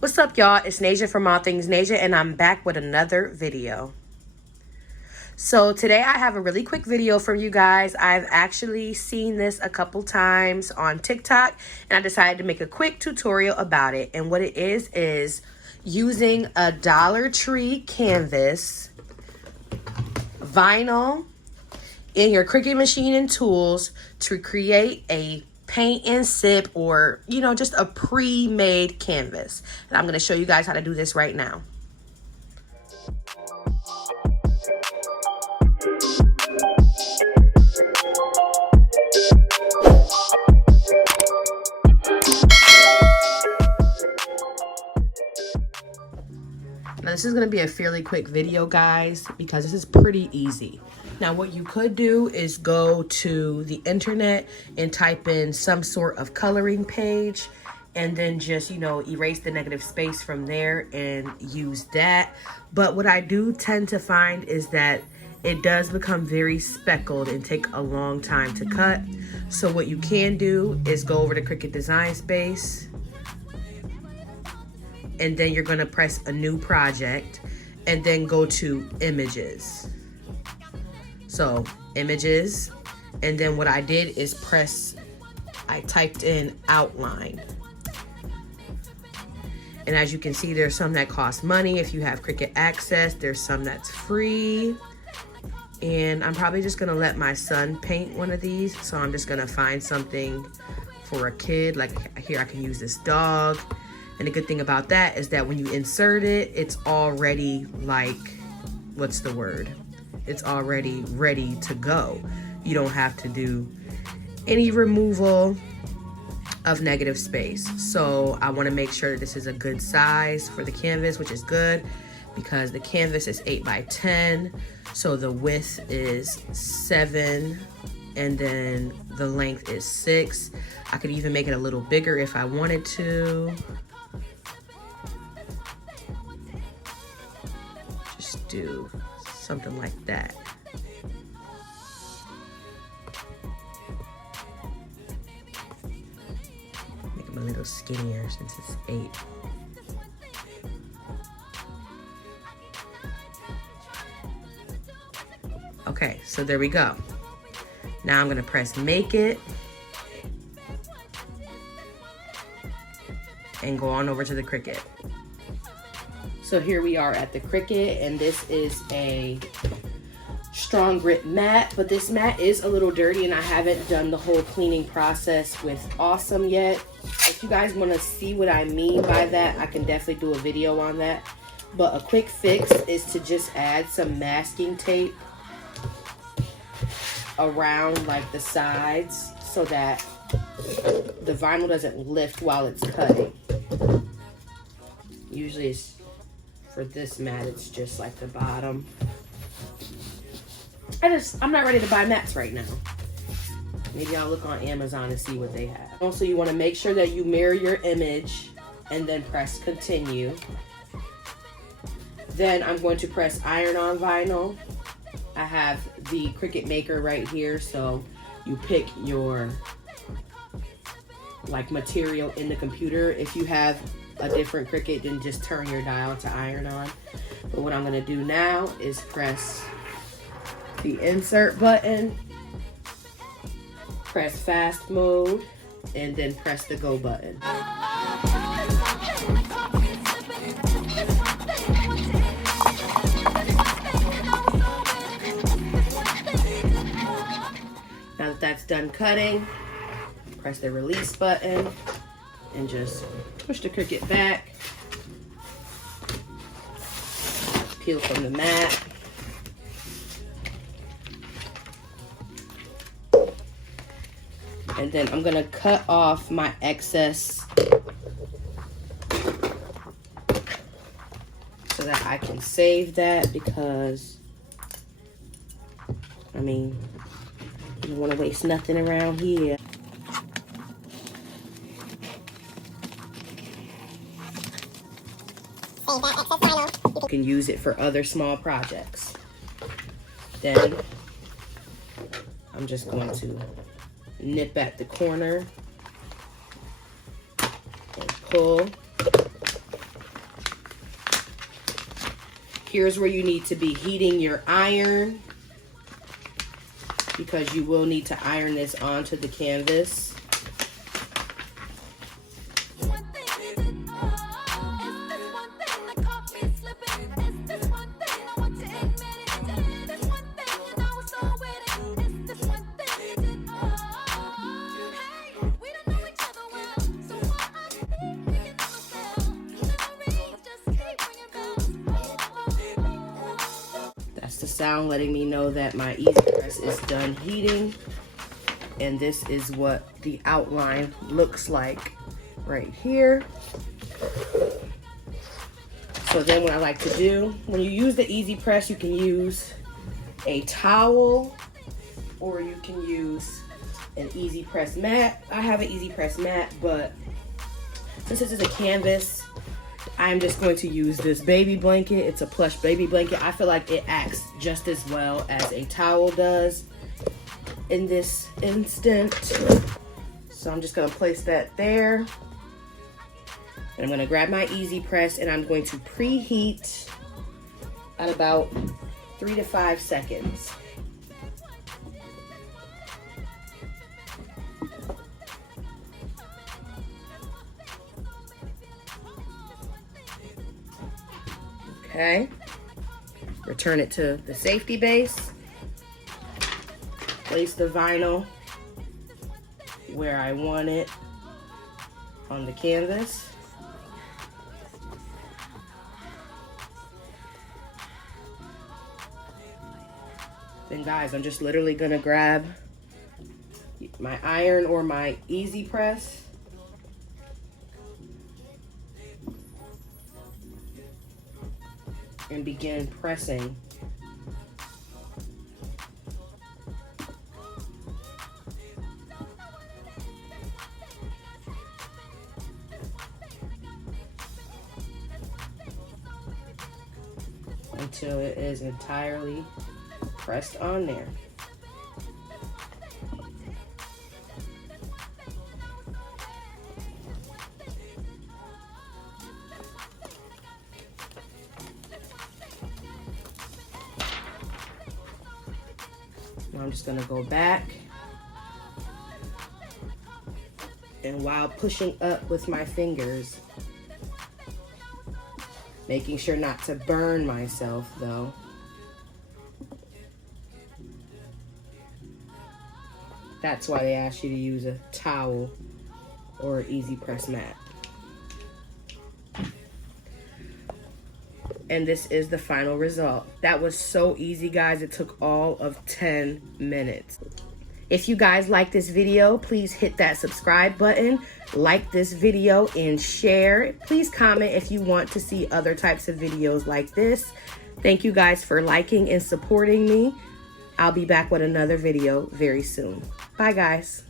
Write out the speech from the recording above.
What's up, y'all? It's Nasia from AllThingsNaisa, and I'm back with another video. So today I have a really quick video for you guys. I've actually seen this a couple times on TikTok, and I decided to make a quick tutorial about it. And what it is using a Dollar Tree canvas, vinyl, in your Cricut machine and tools to create a paint and sip, or just a pre-made canvas. And I'm going to show you guys how to do this right now. Now this is going to be a fairly quick video, guys, because this is pretty easy. Now what you could do is go to the internet and type in some sort of coloring page, and then just erase the negative space from there and use that. But what I do tend to find is that it does become very speckled and take a long time to cut. So what you can do is go over to Cricut Design Space, and then you're going to press a new project, and then go to images. So images, and then what I did is I typed in outline. And as you can see, there's some that cost money. If you have Cricut Access, there's some that's free. And I'm probably just gonna let my son paint one of these. So I'm just gonna find something for a kid. Like here, I can use this dog. And the good thing about that is that when you insert it, it's already it's already ready to go. You don't have to do any removal of negative space. So I want to make sure that this is a good size for the canvas, which is good because the canvas is 8 by 10. So the width is 7 and then the length is 6. I could even make it a little bigger if I wanted to. Just do something like that. Make them a little skinnier since it's 8. Okay, so there we go. Now I'm gonna press make it and go on over to the Cricut. So here we are at the Cricut, and this is a strong grip mat, but this mat is a little dirty and I haven't done the whole cleaning process with Awesome yet. If you guys want to see what I mean by that, I can definitely do a video on that. But a quick fix is to just add some masking tape around like the sides so that the vinyl doesn't lift while it's cutting. Usually it's for this mat, it's just like the bottom. I'm not ready to buy mats right now. Maybe I'll look on Amazon and see what they have. Also, you want to make sure that you mirror your image and then press continue. Then I'm going to press iron on vinyl. I have the Cricut Maker right here, so you pick your material in the computer. If you have a different Cricut, then just turn your dial to iron on. But what I'm gonna do now is press the insert button, press fast mode, and then press the go button. Now that that's done cutting, press the release button and just push the Cricut back, peel from the mat, and then I'm gonna cut off my excess so that I can save that, because I mean, you don't want to waste nothing around here. You can use it for other small projects. Then I'm just going to nip at the corner and pull Here's where you need to be heating your iron, because you will need to iron this onto the canvas. The sound letting me know that my easy press is done heating, and this is what the outline looks like right here. So then what I like to do, when you use the easy press, you can use a towel or you can use an easy press mat. I have an easy press mat, but since this is a canvas, I'm just going to use this baby blanket. It's a plush baby blanket. I feel like it acts just as well as a towel does in this instant. So I'm just gonna place that there. And I'm gonna grab my easy press and I'm going to preheat at about 3 to 5 seconds. Okay, return it to the safety base. Place the vinyl where I want it on the canvas. Then guys, I'm just literally gonna grab my iron or my easy press. And begin pressing. Until it is entirely pressed on there. I'm just gonna go back, and while pushing up with my fingers, making sure not to burn myself though. That's why they ask you to use a towel or an easy press mat. And this is the final result. That was so easy, guys. It took all of 10 minutes. If you guys like this video, please hit that subscribe button, like this video, and share. Please comment if you want to see other types of videos like this. Thank you guys for liking and supporting me. I'll be back with another video very soon. Bye, guys.